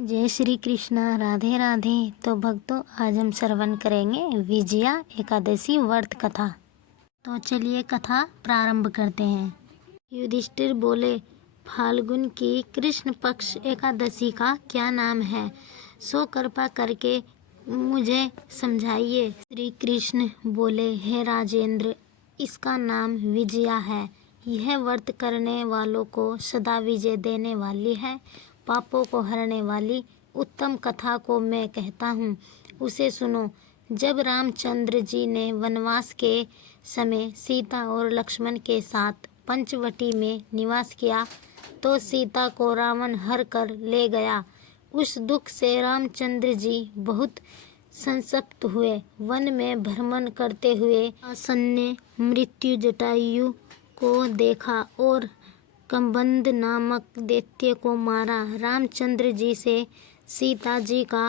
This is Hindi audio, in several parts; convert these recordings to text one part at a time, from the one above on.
जय श्री कृष्णा, राधे राधे। तो भक्तों, आज हम श्रवण करेंगे विजया एकादशी व्रत कथा। तो चलिए कथा प्रारंभ करते हैं। युधिष्ठिर बोले, फाल्गुन की कृष्ण पक्ष एकादशी का क्या नाम है, सो कृपा करके मुझे समझाइए। श्री कृष्ण बोले, हे राजेंद्र, इसका नाम विजया है। यह व्रत करने वालों को सदा विजय देने वाली है। पापों को हरने वाली उत्तम कथा को मैं कहता हूँ, उसे सुनो। जब रामचंद्र जी ने वनवास के समय सीता और लक्ष्मण के साथ पंचवटी में निवास किया, तो सीता को रावण हर कर ले गया। उस दुख से रामचंद्र जी बहुत संतप्त हुए। वन में भ्रमण करते हुए आसन्न मृत्यु जटायु को देखा और कंबंद नामक दैत्य को मारा। रामचंद्र जी से सीता जी का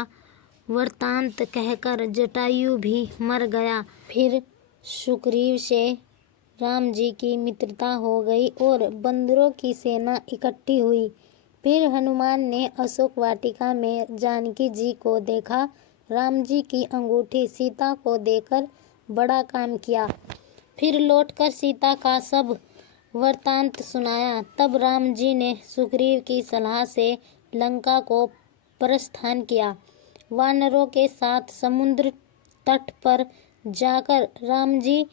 वृत्तांत कहकर जटायु भी मर गया। फिर सुग्रीव से राम जी की मित्रता हो गई और बंदरों की सेना इकट्ठी हुई। फिर हनुमान ने अशोक वाटिका में जानकी जी को देखा। राम जी की अंगूठी सीता को देकर बड़ा काम किया। फिर लौटकर सीता का सब वृत्तांत सुनाया। तब राम जी ने सुग्रीव की सलाह से लंका को प्रस्थान किया। वानरों के साथ समुद्र तट पर जाकर राम जी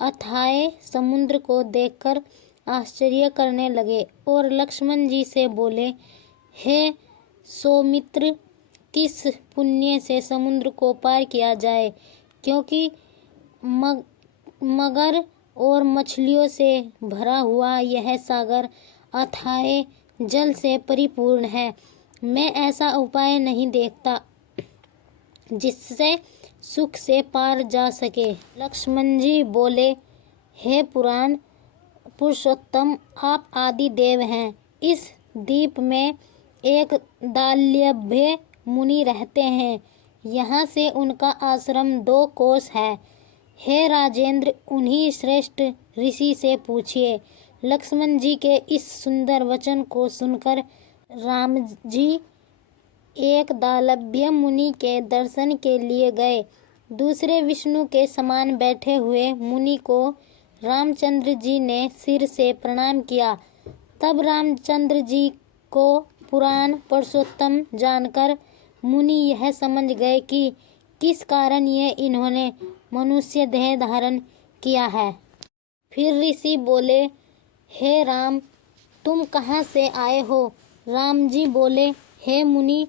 अथाह समुद्र को देखकर आश्चर्य करने लगे और लक्ष्मण जी से बोले, हे सौमित्र, किस पुण्य से समुद्र को पार किया जाए, क्योंकि मगर और मछलियों से भरा हुआ यह सागर अथाह जल से परिपूर्ण है। मैं ऐसा उपाय नहीं देखता जिससे सुख से पार जा सके। लक्ष्मण जी बोले, हे पुराण पुरुषोत्तम, आप आदि देव हैं। इस द्वीप में एक दाल्यभ्य मुनि रहते हैं। यहाँ से उनका आश्रम 2 कोस है। हे राजेंद्र, उन्हीं श्रेष्ठ ऋषि से पूछिए। लक्ष्मण जी के इस सुंदर वचन को सुनकर राम जी एक दालभ्य मुनि के दर्शन के लिए गए। दूसरे विष्णु के समान बैठे हुए मुनि को रामचंद्र जी ने सिर से प्रणाम किया। तब रामचंद्र जी को पुराण पुरुषोत्तम जानकर मुनि यह समझ गए कि किस कारण ये इन्होंने मनुष्य देह धारण किया है। फिर ऋषि बोले, हे राम, तुम कहाँ से आए हो? राम जी बोले, हे मुनि,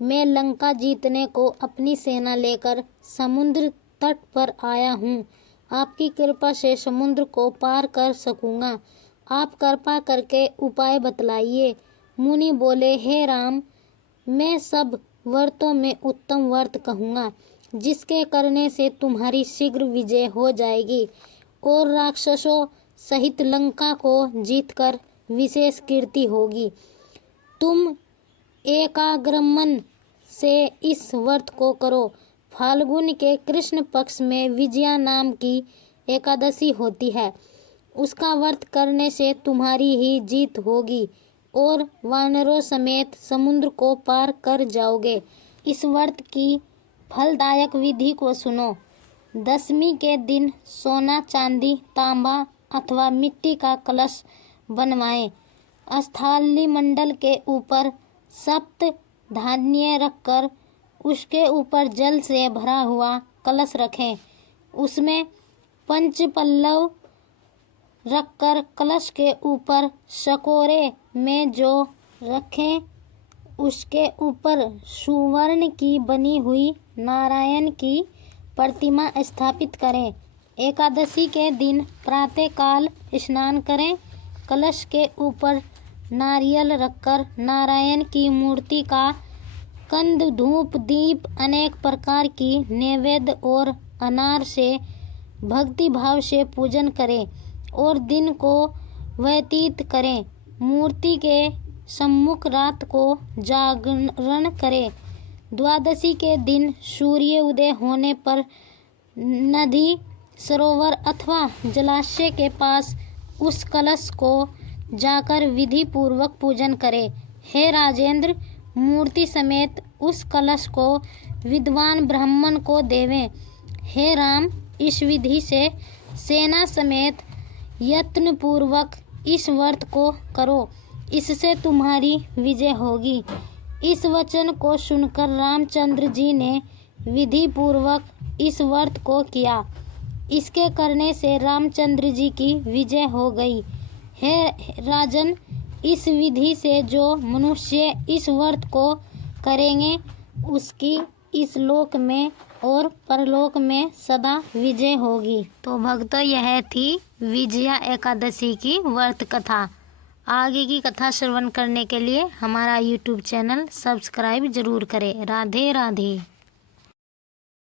मैं लंका जीतने को अपनी सेना लेकर समुद्र तट पर आया हूँ। आपकी कृपा से समुद्र को पार कर सकूँगा। आप कृपा करके उपाय बतलाइए। मुनि बोले, हे राम, मैं सब व्रतों में उत्तम व्रत कहूँगा, जिसके करने से तुम्हारी शीघ्र विजय हो जाएगी और राक्षसों सहित लंका को जीतकर विशेष कीर्ति होगी। तुम एकाग्रमन से इस व्रत को करो। फाल्गुन के कृष्ण पक्ष में विजया नाम की एकादशी होती है। उसका व्रत करने से तुम्हारी ही जीत होगी और वानरों समेत समुद्र को पार कर जाओगे। इस व्रत की फलदायक विधि को सुनो। दशमी के दिन सोना, चांदी, तांबा अथवा मिट्टी का कलश बनवाएं। स्थाली मंडल के ऊपर सप्त धान्य रखकर उसके ऊपर जल से भरा हुआ कलश रखें। उसमें पंचपल्लव रखकर कलश के ऊपर सकोरे में जो रखें, उसके ऊपर सुवर्ण की बनी हुई नारायण की प्रतिमा स्थापित करें। एकादशी के दिन प्रातःकाल स्नान करें। कलश के ऊपर नारियल रखकर नारायण की मूर्ति का कंद, धूप, दीप, अनेक प्रकार की नैवेद्य और अनार से भक्ति भाव से पूजन करें और दिन को व्यतीत करें। मूर्ति के सम्मुख रात को जागरण करें। द्वादशी के दिन सूर्य उदय होने पर नदी, सरोवर अथवा जलाशय के पास उस कलश को जाकर विधि पूर्वक पूजन करें। हे राजेंद्र, मूर्ति समेत उस कलश को विद्वान ब्राह्मण को देवें। हे राम, इस विधि से सेना समेत यत्नपूर्वक इस व्रत को करो, इससे तुम्हारी विजय होगी। इस वचन को सुनकर रामचंद्र जी ने विधि पूर्वक इस व्रत को किया। इसके करने से रामचंद्र जी की विजय हो गई। हे राजन, इस विधि से जो मनुष्य इस व्रत को करेंगे उसकी इस लोक में और परलोक में सदा विजय होगी। तो भक्तों, यह थी विजया एकादशी की व्रत कथा। आगे की कथा श्रवण करने के लिए हमारा YouTube चैनल सब्सक्राइब जरूर करें। राधे राधे।